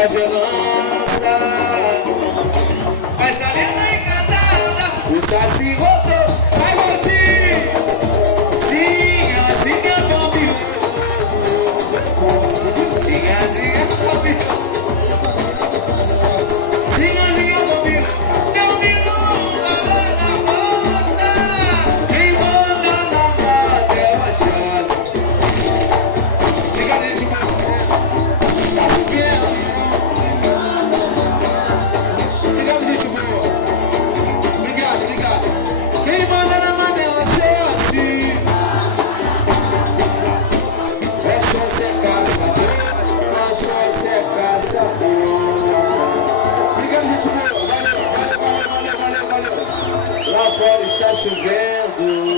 fazer lança. Essa lenda encantada, o Saci voltou, vai voltar. Sim, assim eu tô vivo. Sim, assim eu tô vivo. Sim, assim eu tô vivo. Eu vi numa na moça. Quem manda na moda é uma chance. Obrigado, gente. Obrigado, gente boa. Obrigado, obrigado. Quem manda na moda é uma chance. É só ser caçador. É só ser caçador. Obrigado, gente boa. Valeu, valeu, valeu, valeu, valeu, valeu. Lá fora está chovendo.